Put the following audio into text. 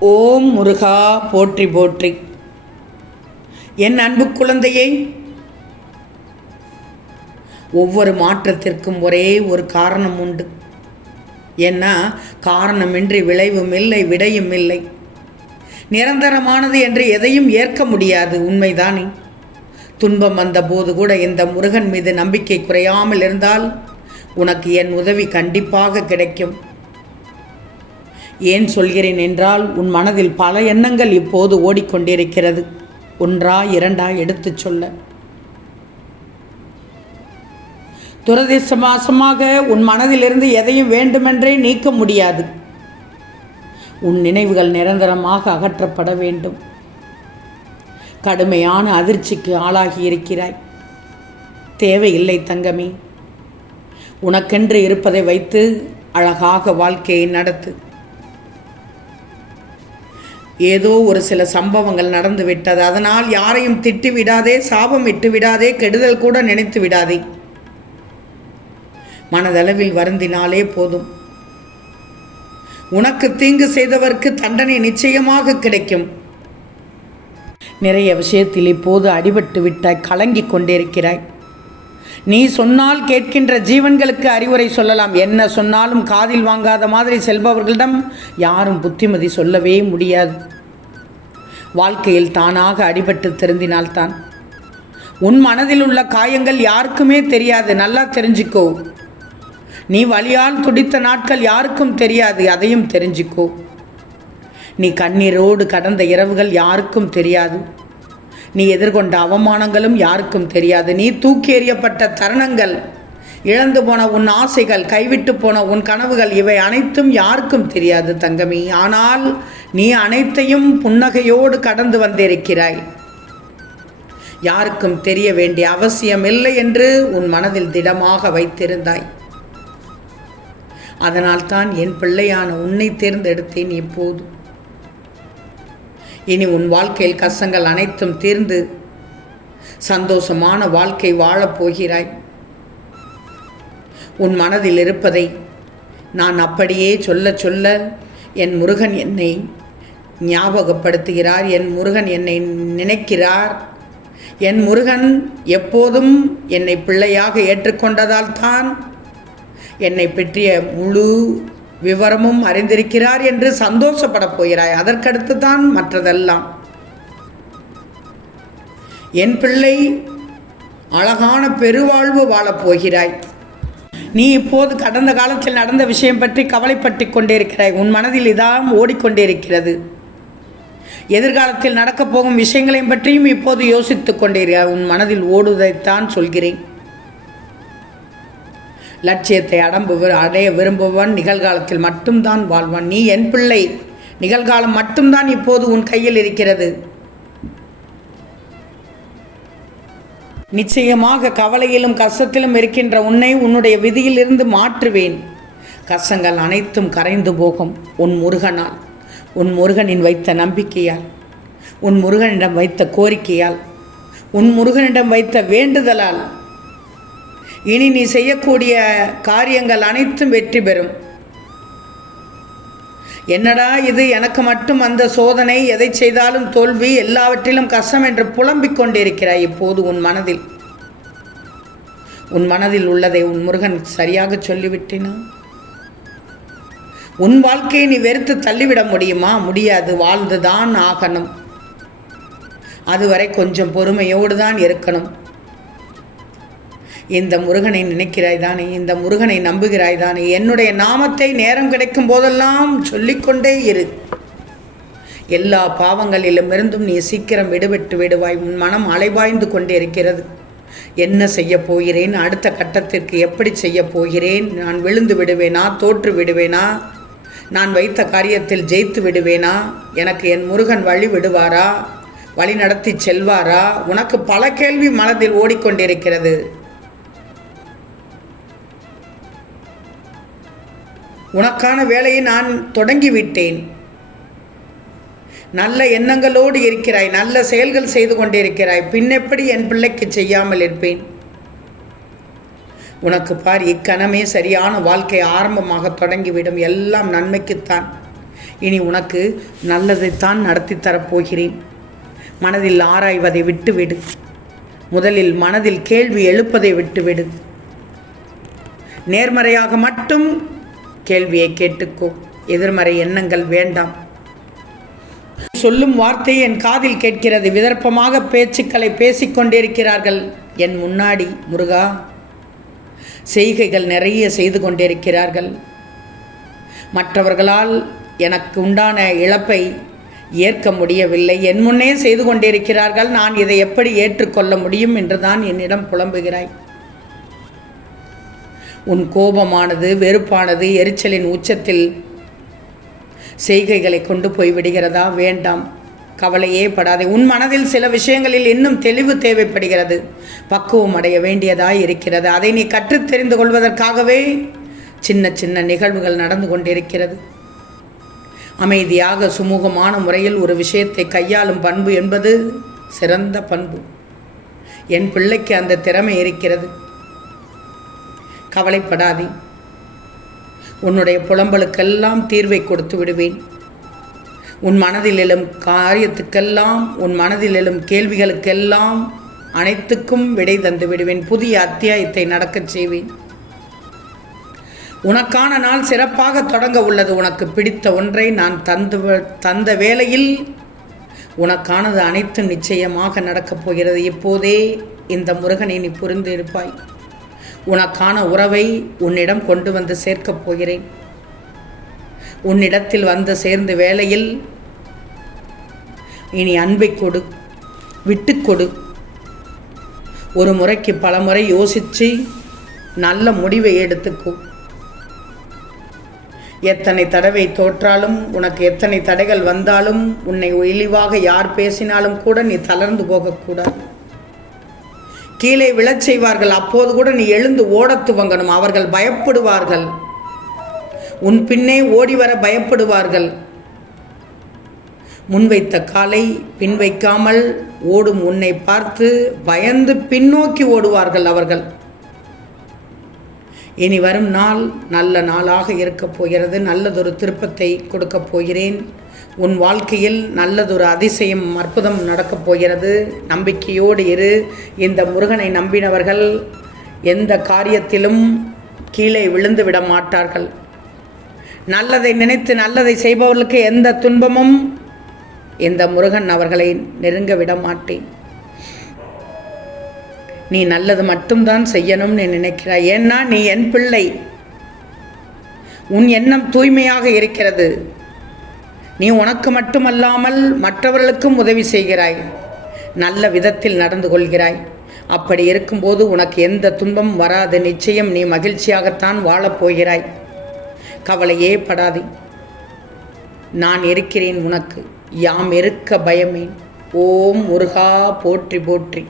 ஓம் முருகா போற்றி போற்றி. என் அன்பு குழந்தையை ஒவ்வொரு மாற்றத்திற்கும் ஒரே ஒரு காரணம் உண்டு. ஏன்னா காரணமின்றி விளைவும் இல்லை விடையும் இல்லை. நிரந்தரமானது என்று எதையும் ஏற்க முடியாது உண்மைதானே. துன்பம் வந்த போது கூட இந்த முருகன் மீது நம்பிக்கை குறையாமல் இருந்தால் உனக்கு என் உதவி கண்டிப்பாக கிடைக்கும். ஏன் சொல்கிறேன் என்றால் உன் மனதில் பல எண்ணங்கள் இப்போது ஓடிக்கொண்டிருக்கிறது. ஒன்றா இரண்டா எடுத்துச் சொல்ல. துரதிர்ஷ்டமாசமாக உன் மனதிலிருந்து எதையும் வேண்டுமென்றே நீக்க முடியாது. உன் நினைவுகள் நிரந்தரமாக அகற்றப்பட வேண்டும். கடுமையான அதிர்ச்சிக்கு ஆளாகி இருக்கிறாய் தேவையில்லை தங்கமே. உனக்கென்று இருப்பதை வைத்து அழகாக வாழ்க்கையை நடத்து. ஏதோ ஒரு சில சம்பவங்கள் நடந்து விட்டது. அதனால் யாரையும் திட்டி விடாதே சாபம் இட்டு விடாதே கெடுதல் கூட நினைத்து விடாதே. மனதளவில் வருந்தினாலே போதும். உனக்கு தீங்கு செய்தவர்க்கு தண்டனை நிச்சயமாக கிடைக்கும். நிறைய விஷயத்தில் இப்போது அடிபட்டு விட்டாய் கலங்கிக் கொண்டிருக்கிறாய். நீ சொன்னால் கேட்கின்ற ஜீவன்களுக்கு அறிவுரை சொல்லலாம். என்ன சொன்னாலும் காதில் வாங்காத மாதிரி செல்பவர்களிடம் யாரும் புத்திமதி சொல்லவே முடியாது. வாழ்க்கையில் தானாக அடிபட்டு திருந்தினால்தான். உன் மனதில் உள்ள காயங்கள் யாருக்குமே தெரியாது. நல்லா தெரிஞ்சுக்கோ. நீ வழியால் துடித்த நாட்கள் யாருக்கும் தெரியாது. அதையும் தெரிஞ்சுக்கோ. நீ கண்ணீரோடு கடந்த இரவுகள் யாருக்கும் தெரியாது. நீ எதிர்கொண்ட அவமானங்களும் யாருக்கும் தெரியாது. நீ தூக்கி எறியப்பட்ட தருணங்கள் இழந்து போன உன் ஆசைகள் கைவிட்டு போன உன் கனவுகள் இவை அனைத்தும் யாருக்கும் தெரியாது தங்கமி. ஆனால் நீ அனைத்தையும் புன்னகையோடு கடந்து வந்திருக்கிறாய். யாருக்கும் தெரிய வேண்டிய அவசியமில்லை என்று உன் மனதில் திடமாக வைத்திருந்தாய். அதனால்தான் என் பிள்ளையான உன்னை தேர்ந்தெடுத்தேன் இப்போது. இனி உன் வாழ்க்கையில் கஷ்டங்கள் அனைத்தும் தீர்ந்து சந்தோஷமான வாழ்க்கை வாழப் போகிறாய். உன் மனதில் இருப்பதை நான் அப்படியே சொல்ல சொல்ல என் முருகன் என்னை ஞாபகப்படுத்துகிறார் என் முருகன் என்னை நினைக்கிறார். என் முருகன் எப்போதும் என்னை பிள்ளையாக ஏற்றுக்கொண்டதால் தான் என்னை பற்றிய முழு விவரமும் அறிந்திருக்கிறார் என்று சந்தோஷப்படப் போகிறாய். அதற்கடுத்து தான் மற்றதெல்லாம். என் பிள்ளை அழகான பெருவாழ்வு வாழப் போகிறாய். நீ இப்போது கடந்த காலத்தில் நடந்த விஷயம் பற்றி கவலைப்பட்டு கொண்டிருக்கிறாய். உன் மனதில் இதான் ஓடிக்கொண்டிருக்கிறது. எதிர்காலத்தில் நடக்கப் போகும் விஷயங்களையும் பற்றியும் இப்போது யோசித்துக் கொண்டிருக்கிறாய். உன் மனதில் ஓடுவதைத்தான் சொல்கிறேன். லட்சியத்தை அடம்பு அடைய விரும்புவன் நிகழ்காலத்தில் மட்டும்தான் வாழ்வான். நீ என் பிள்ளை. நிகழ்காலம் மட்டும்தான் இப்போது உன் கையில் இருக்கிறது. நிச்சயமாக கவலையிலும் கஷ்டத்திலும் இருக்கின்ற உன்னை உன்னுடைய விதியிலிருந்து மாற்றுவேன். கஷ்டங்கள் அனைத்தும் கரைந்து போகும் உன் முருகனால். உன் முருகனின் வைத்த நம்பிக்கையால். உன் முருகனிடம் வைத்த கோரிக்கையால். உன் முருகனிடம் வைத்த வேண்டுதலால். இனி நீ செய்யக்கூடிய காரியங்கள் அனைத்தும் வெற்றி பெறும். என்னடா இது? எனக்கு மட்டும் அந்த சோதனை எதை செய்தாலும் தோல்வி எல்லாவற்றிலும் கஷ்டம் என்று புலம்பிக் கொண்டிருக்கிறாய் இப்போது உன் மனதில். உன் மனதில் உள்ளதை உன் முருகன் சரியாக சொல்லிவிட்டினா? உன் வாழ்க்கையை நீ வெறுத்து தள்ளிவிட முடியுமா? முடியாது. வாழ்ந்துதான் ஆகணும். அதுவரை கொஞ்சம் பொறுமையோடு தான் இருக்கணும். இந்த முருகனை நினைக்கிறாய் தானே இந்த முருகனை நம்புகிறாய் தானே என்னுடைய நாமத்தை நேரம் கிடைக்கும் போதெல்லாம் சொல்லிக்கொண்டே இரு. எல்லா பாவங்களிலும் இருந்தும் நீ சீக்கிரம் விடுபட்டு விடுவாய் உன் மனம் அலைவாய்ந்து கொண்டே இருக்கிறது. என்ன செய்ய போகிறேன்? அடுத்த கட்டத்திற்கு எப்படி செய்ய போகிறேன்? நான் விழுந்து விடுவேனா? தோற்று விடுவேனா? நான் வைத்த காரியத்தில் ஜெயித்து விடுவேனா? எனக்கு என் முருகன் வழி விடுவாரா? வழி நடத்தி செல்வாரா? உனக்கு பல கேள்வி மனதில் ஓடிக்கொண்டிருக்கிறது. உனக்கான வேலையை நான் தொடங்கிவிட்டேன். நல்ல எண்ணங்களோடு இருக்கிறாய் நல்ல செயல்கள் செய்து கொண்டிருக்கிறாய். பின்னெப்படி என் பிள்ளைக்கு செய்யாமல் இருப்பேன்? உனக்கு பார் இக்கணமே சரியான வாழ்க்கை ஆரம்பமாக தொடங்கிவிடும். எல்லாம் நன்மைக்குத்தான். இனி உனக்கு நல்லதைத்தான் நடத்தி தரப்போகிறேன். மனதில் ஆராய்வதை விட்டுவிடு. முதலில் மனதில் கேள்வி எழுப்பதை விட்டுவிடு. நேர்மறையாக மட்டும் கேள்வியை கேட்டுக்கோ. எதிர்மறை எண்ணங்கள் வேண்டாம். சொல்லும் வார்த்தை என் காதில் கேட்கிறது. விதர்ப்பமாக பேச்சுக்களை பேசிக்கொண்டிருக்கிறார்கள். என் முன்னாடி முருகா செய்கைகள் நிறைய செய்து கொண்டிருக்கிறார்கள். மற்றவர்களால் எனக்கு உண்டான இழப்பை ஏற்க முடியவில்லை. என் முன்னே செய்து கொண்டிருக்கிறார்கள். நான் இதை எப்படி ஏற்றுக்கொள்ள முடியும்? என்றுதான் என்னிடம் புலம்புகிறாய். உன் கோபமானது வெறுப்பானது எரிச்சலின் உச்சத்தில் செய்கைகளை கொண்டு போய் விடுகிறதா? வேண்டாம். கவலையே படாதே. உன் மனதில் சில விஷயங்களில் இன்னும் தெளிவு தேவைப்படுகிறது. பக்குவம் அடைய வேண்டியதாய் இருக்கிறது. அதை நீ கற்று தெரிந்து கொள்வதற்காகவே சின்ன சின்ன நிகழ்வுகள் நடந்து கொண்டிருக்கிறது. அமைதியாக சுமூகமான முறையில் ஒரு விஷயத்தை கையாளும் பண்பு என்பது சிறந்த பண்பு. என் பிள்ளைக்கு அந்த திறமை இருக்கிறது. கவலைப்படாதே. உன்னுடைய புலம்பலுக்கெல்லாம் தீர்வை கொடுத்து விடுவேன். உன் மனதில் எழும் காரியத்துக்கெல்லாம் உன் மனதில் எழும் கேள்விகளுக்கெல்லாம் அனைத்துக்கும் விடை தந்து விடுவேன். புதிய அத்தியாயத்தை நடக்கச் செய்வேன். உனக்கான நாள் சிறப்பாக தொடங்க உள்ளது. உனக்கு பிடித்த ஒன்றை நான் தந்து தந்த வேளையில் உனக்கானது அனைத்தும் நிச்சயமாக நடக்கப் போகிறது. இப்போதே இந்த முருகனை நீ புரிந்து இருப்பாய் உனக்கான உறவை உன்னிடம் கொண்டு வந்து சேர்க்கப் போகிறேன். உன்னிடத்தில் வந்து சேர்ந்த வேளையில் இனி அன்பை கொடு விட்டு கொடு. ஒரு முறைக்கு பல முறை யோசித்து நல்ல முடிவை எடுத்துக்கோ. எத்தனை தடவை தோற்றாலும் உனக்கு எத்தனை தடைகள் வந்தாலும் உன்னை இழிவாக யார் பேசினாலும் கூட நீ தளர்ந்து போகக்கூடாது. கீழே விழச் செய்வார்கள். அப்போது கூட நீ எழுந்து ஓடத் துவங்கணும். அவர்கள் பயப்படுவார்கள். உன் பின்னே ஓடி வர பயப்படுவார்கள். முன்வைத்த காலை பின் வைக்காமல் ஓடும் உன்னை பார்த்து பயந்து பின்னோக்கி ஓடுவார்கள் அவர்கள். இனி வரும் நாள் நல்ல நாளாக இருக்கப் போகிறது. நல்லதொரு திருப்பத்தை கொடுக்கப் போகிறேன். உன் வாழ்க்கையில் நல்லதொரு அதிசயம் அற்புதம் நடக்கப் போகிறது. நம்பிக்கையோடு இரு. இந்த முருகனை நம்பினவர்கள் எந்த காரியத்திலும் கீழே விழுந்து விட மாட்டார்கள். நல்லதை நினைத்து நல்லதை செய்பவர்களுக்கு எந்த துன்பமும் இந்த முருகன் அவர்களை நெருங்க விட மாட்டேன். நீ நல்லது மட்டும்தான் செய்யணும்னு நினைக்கிறாய். ஏன்னா நீ என் பிள்ளை. உன் எண்ணம் தூய்மையாக இருக்கிறது. நீ உனக்கு மட்டுமல்லாமல் மற்றவர்களுக்கும் உதவி செய்கிறாய். நல்ல விதத்தில் நடந்து கொள்கிறாய். அப்படி இருக்கும்போது உனக்கு எந்த துன்பம் வராது. நிச்சயம் நீ மகிழ்ச்சியாகத்தான் வாழப்போகிறாய். கவலையே படாதே. நான் இருக்கிறேன் உனக்கு. யாம் இருக்க பயமேன். ஓம் முருகா போற்றி போற்றி.